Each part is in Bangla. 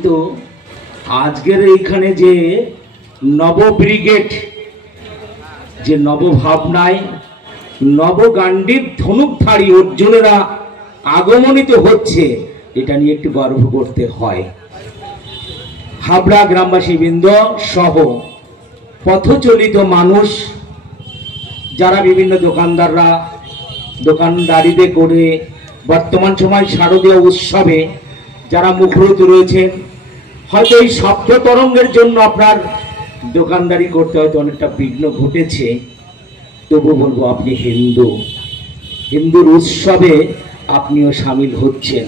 কিন্তু আজকের এইখানে যে নব ব্রিগেড, যে নবভাবনায় নবগান্ডীর ধনুকধারী অর্জুনেরা আগমনিত হচ্ছে, এটা নিয়ে একটু গর্ব করতে হয়। হাবড়া গ্রামবাসী বৃন্দ সহ পথচলিত মানুষ, যারা বিভিন্ন দোকানদাররা দোকানদারিতে করে বর্তমান সময় শারদীয় উৎসবে যারা মুখরিত রয়েছেন, হয়তো এই শব্দ তরঙ্গের জন্য আপনার দোকানদারি করতে হয়তো অনেকটা বিঘ্ন ঘটেছে। তবু বলবো, আপনি হিন্দু, হিন্দুর উৎসবে আপনিও সামিল হচ্ছেন।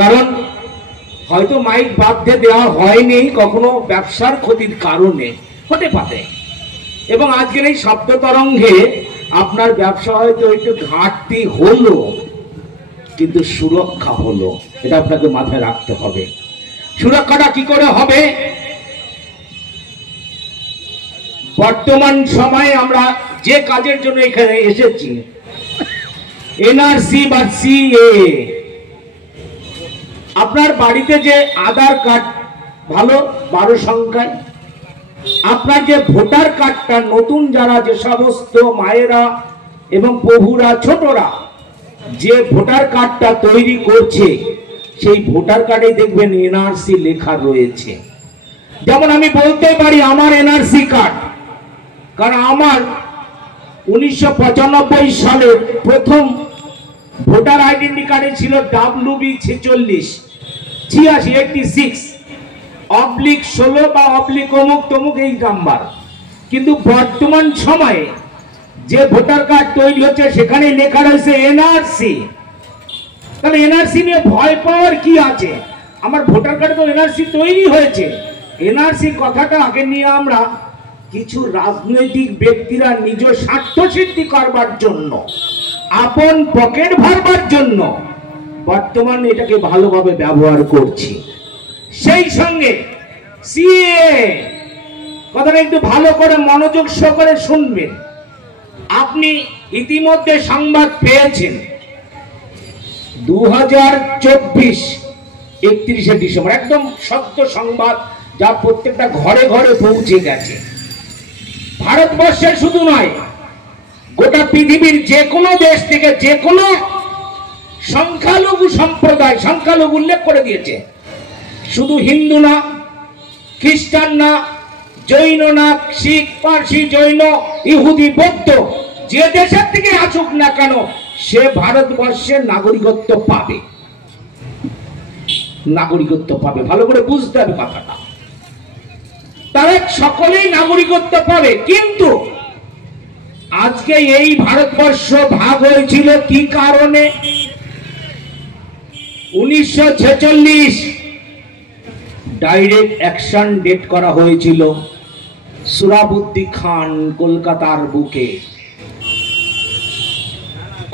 কারণ হয়তো মাইক বাধ্যে দেওয়া হয়নি কখনো ব্যবসার ক্ষতির কারণে, হতে পারে। এবং আজকের এই শব্দ তরঙ্গে আপনার ব্যবসা হয়তো একটু ঘাটতি হলো, কিন্তু সুরক্ষা হলো, এটা আপনাকে মাথায় রাখতে হবে। সুরক্ষাটা কি করে হবে? বর্তমান সময়ে আমরা যে কাজের জন্য এখানে এসেছি, এনআরসি বা সিএ, আপনার বাড়িতে যে আধার কার্ড ভালো 12 সংখ্যায়, আপনার যে ভোটার কার্ডটা নতুন, যারা যে সমস্ত মায়েরা এবং প্রভুরা ছোটরা যে ভোটার কার্ডটা তৈরি করছে, সেই ভোটার কার্ডে দেখবেন এনআরসি লেখা রয়েছে। যেমন আমি বলতে পারি আমার এনআরসি কার্ড, কারণ আমার 1995 সালের প্রথম ভোটার আইডেন্টি কার্ডে ছিল WB86/86/16 বা অমুক তমুক এই নাম্বার। কিন্তু বর্তমান সময়ে যে ভোটার কার্ড তৈরি হচ্ছে সেখানে লেখা রয়েছে এনআরসি। তাহলে এনআরসি নিয়ে ভয় পাওয়ার কি আছে? আমার ভোটার কার্ডে তো এনআরসি তৈরি হয়েছে। এনআরসি কথাটা আগে নিয়ে আমরা কিছু রাজনৈতিক ব্যক্তিরা নিজ স্বার্থ সিদ্ধি করবার জন্য, আপন পকেট ভরবার জন্য বর্তমানে এটাকে ভালোভাবে ব্যবহার করছি। সেই সঙ্গে সিএ কথাটা একটু ভালো করে মনোযোগ সহকারে শুনবেন। আপনি ইতিমধ্যে সংবাদ পেয়েছেন 2024 31শে ডিসেম্বর, একদম সত্য সংবাদ, যা প্রত্যেকটা ঘরে ঘরে পৌঁছে গেছে। ভারতবর্ষের শুধু নয়, গোটা পৃথিবীর যে কোনো দেশ থেকে যে কোনো সংখ্যালঘু সম্প্রদায়, সংখ্যালঘু উল্লেখ করে দিয়েছে, শুধু হিন্দু না, খ্রিস্টান না, জৈন না, শিখ, পার্সি, জৈন, ইহুদি, বৌদ্ধ, যে দেশের থেকে আসুক না কেন, সে ভারতবর্ষের নাগরিকত্ব পাবে। নাগরিকত্ব পাবে, ভালো করে বুঝতে হবে কথাটা। তারা সকলেই নাগরিকত্ব পাবে। কিন্তু আজকে এই ভারতবর্ষ ভাগ হয়েছিল কি কারণে? 1946 ডাইরেক্ট অ্যাকশন ডেট করা হয়েছিল সুরাবুদ্দি খান কলকাতার বুকে।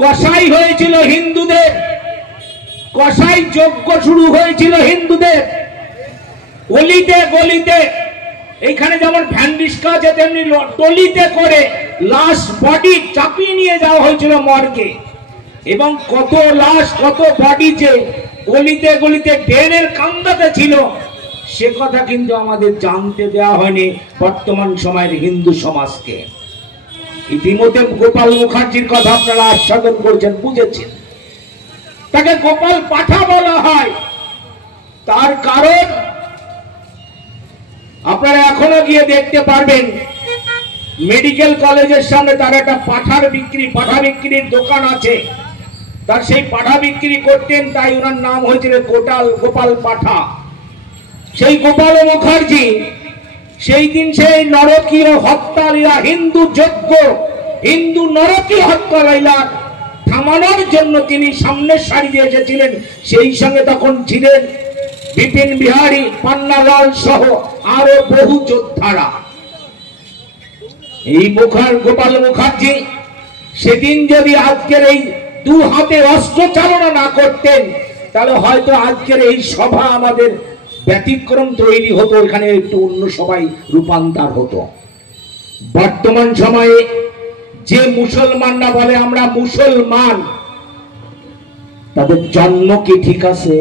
কসাই হয়েছিল হিন্দুদের, কসাই যজ্ঞ শুরু হয়েছিল হিন্দুদের। গলিতে গলিতে, এইখানে যেমন ভ্যান্ডিস্কা আছে তেমনি টলিতে করে লাশ বডি চাপিয়ে নিয়ে যাওয়া হয়েছিল মর্গে। এবং কত লাশ, কত বডি যে গলিতে গলিতে ড্রেনের কান্দাতে ছিল, সে কথা কিন্তু আমাদের জানতে দেওয়া হয়নি বর্তমান সময়ের হিন্দু সমাজকে। ইতিমধ্যে গোপাল মুখার্জির কথা আপনারা আস্বাদন করছেন, বুঝেছেন। তাকে গোপাল পাঠা বলা হয়, তার কারণ আপনারা এখনো গিয়ে দেখতে পারবেন মেডিকেল কলেজের সামনে তার একটা পাঠা বিক্রির দোকান আছে। তার সেই পাঠা বিক্রি করতেন, তাই ওনার নাম হয়েছিল গোপাল পাঠা। সেই গোপাল মুখার্জি সেই দিন সেই নরকীয় হত্যা লীলা, হিন্দু যজ্ঞ, হিন্দু নরকীয় হত্যা লীলা থামানোর জন্য তিনি সামনের সারিতে এসেছিলেন। সেই সঙ্গে তখন ছিলেন বিপিন বিহারী, পান্নালাল সহ আরো বহু যোদ্ধারা। এই গোপাল মুখার্জি সেদিন যদি আজকের এই দু হাতে অস্ত্র চালনা না করতেন, তাহলে হয়তো আজকের এই সভা আমাদের ব্যতিক্রম তৈরি হতো, এখানে একটু অন্য সবাই রূপান্তর হতো। বর্তমান সময়ে যে মুসলমানরা বলে আমরা মুসলমান, তাদের জন্ম কি ঠিক আছে?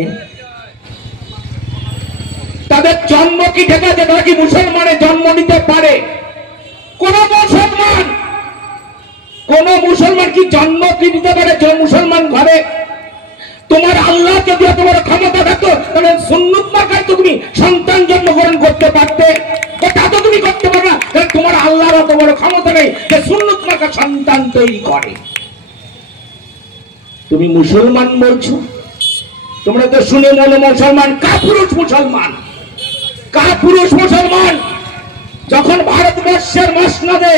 তাদের জন্ম কি ঠিক আছে? তারা কি মুসলমানের জন্ম নিতে পারে? কোন মুসলমান কি জন্ম কি দিতে পারে মুসলমান ঘরে? তোমার আল্লাহ যদি এত বড় ক্ষমতা থাকতো তাহলে সুন্নত মার্কায় তুমি সন্তান জন্মগ্রহণ করতে পারতে, তা তো তুমি করতে পারো না। তোমার আল্লাহর অত বড় ক্ষমতা নেই যে সুন্নত মার্কা সন্তান তৈরি করে। তুমি মুসলমান বলছো, তোমরা তো শুনে মনে মুসলমান কাপুরুষ মুসলমান, কাপুরুষ মুসলমান। যখন ভারতবর্ষের মসনদে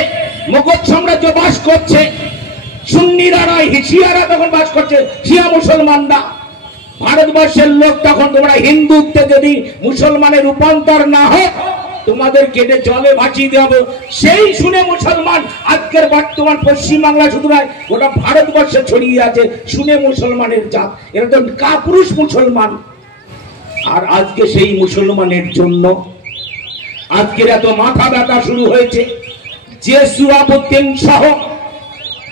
মুঘল সাম্রাজ্য বাস করছে, সুন্নিরা নয় শিয়ারা তখন বাস করছে, শিয়া মুসলমানরা। ভারতবর্ষের লোক তখন তোমরা হিন্দুত্বে যদি মুসলমানের রূপান্তর না হোক তোমাদের কেটে জলে ভাসিয়ে দেওয়া হবে। সেই শুনে মুসলমান আজকের বর্তমান পশ্চিমবাংলা শুধু নয় গোটা ভারতবর্ষে ছড়িয়ে আছে শুনে মুসলমানের জাত। এরা তো কাপুরুষ মুসলমান। আর আজকে সেই মুসলমানের জন্য আজকের এত মাথা ব্যথা শুরু হয়েছে যে সুরাবুদ্দিন সহ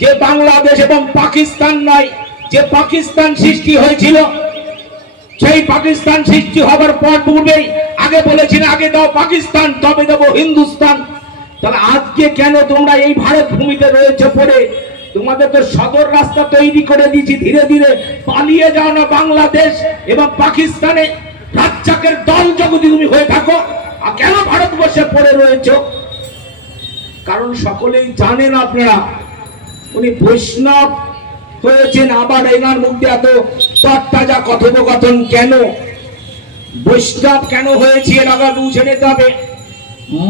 যে বাংলাদেশ এবং পাকিস্তান নয়, যে পাকিস্তান সৃষ্টি হয়েছিল, সেই পাকিস্তান সৃষ্টি হবার পর পূর্বেই আগে বলেছিল আগে দাও পাকিস্তান তবে দেবো হিন্দুস্তান। তাহলে আজকে কেন তোমরা এই ভারত ভূমিতে রয়েছে পড়ে? তোমাদের তো সদর রাস্তা তৈরি করে দিয়েছি, ধীরে ধীরে পালিয়ে যাও না বাংলাদেশ এবং পাকিস্তানে। রাজ্জাকের দল যদি তুমি হয়ে থাকো, আর কেন ভারতবর্ষে পড়ে রয়েছে? কারণ সকলেই জানেন আপনারা উনি বৈষ্ণব হয়েছেন। আবার এনার মধ্যে এত তরতাজা কথোপকথন কেন? বৈষ্ণব কেন হয়েছে এর আগে বুঝে নিতে হবে।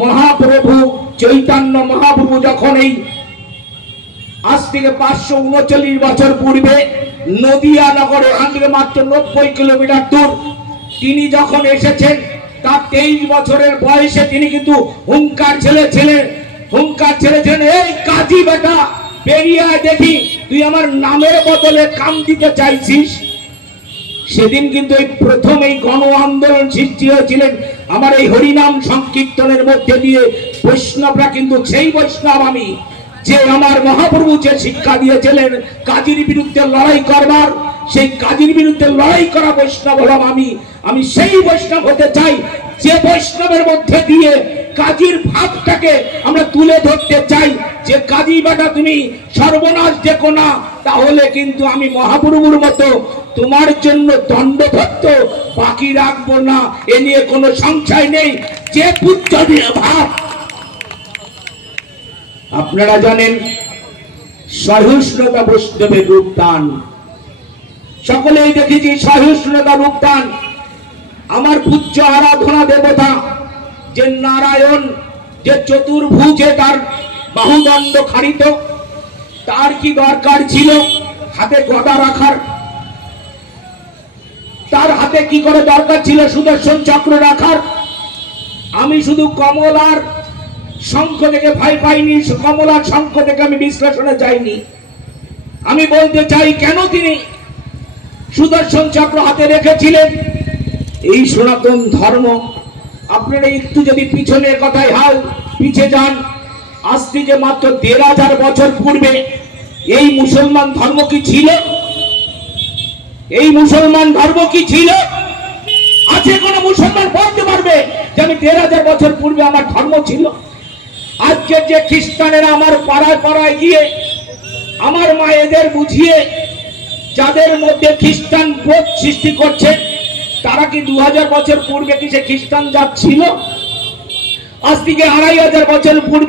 মহাপ্রভু চৈতন্য মহাপ্রভু যখন এই আজ থেকে 539 বছর পূর্বে নদিয়া নগর এখান থেকে মাত্র 90 কিলোমিটার দূর তিনি যখন এসেছেন, তার 23 বছরের বয়সে তিনি কিন্তু হুঙ্কার ছেড়েছেন, এই কাজী বেটা বেরিয়ে দেখি তুই আমার নামের বদলে কাম দিতে চাইছিস। সেদিন কিন্তু এই প্রথম এই গণ আন্দোলন সৃষ্টি হয়েছিলেন আমার এই হরিনাম সংকীর্তনের মধ্যে দিয়ে। বৈষ্ণবরা কিন্তু সেই বৈষ্ণব আমি যে আমার মহাপ্রভু যে শিক্ষা দিয়েছিলেন কাজীর বিরুদ্ধে লড়াই করবার, সেই কাজীর বিরুদ্ধে লড়াই করা বৈষ্ণব হলাম আমি। আমি সেই বৈষ্ণব হতে চাই যে বৈষ্ণবের মধ্যে দিয়ে কাজীর ভাবটাকে আমরা তুলে ধরতে চাই। যে কাজী বেটা তুমি সর্বনাশ দেখো না, তাহলে কিন্তু আমি মহাপ্রভুর মতো তোমার জন্য দণ্ডভক্ত বাকি রাখবো না, এ নিয়ে কোনো সংশয় নেই। যে পূজ্যনীয় ভাব আপনারা জানেন, সহিষ্ণুতা বৈষ্ণবের রূপদান, সকলেই দেখেছি সহিষ্ণুতা রূপদান। আমার পূজ্য আরাধনা দেবতা যে নারায়ণ, যে চতুর্ভুজে তার বাহুদণ্ড খাড়িত, তার কি দরকার ছিল হাতে গদা রাখার? তার হাতে কি করে দরকার ছিল সুদর্শন চক্র রাখার? আমি শুধু কমলার শঙ্খ থেকে ভয় পাইনি, কমলার শঙ্খ থেকে আমি বিশ্লেষণে যাইনি। আমি বলতে চাই কেন তিনি সুদর্শন চক্র হাতে রেখেছিলেন। এই সনাতন ধর্ম আপনারা একটু যদি পিছনের কথায় পিছে যান, আজ থেকে মাত্র ১৩,০০০ বছর পূর্বে এই মুসলমান ধর্ম কি ছিল? এই মুসলমান ধর্ম কি ছিল? আছে কোন মুসলমান বলতে পারবে যে আমি ১৩,০০০ বছর পূর্বে আমার ধর্ম ছিল? আজকে যে খ্রিস্টানেরা আমার পাড়ায় পাড়ায় গিয়ে আমার মায়েদের বুঝিয়ে যাদের মধ্যে খ্রিস্টান বোধ সৃষ্টি করছে, তারা কি ২০০০ বছর পূর্বে কি সে খ্রিস্টান জাত ছিল? আজ থেকে ২৫০০ বছর পূর্বে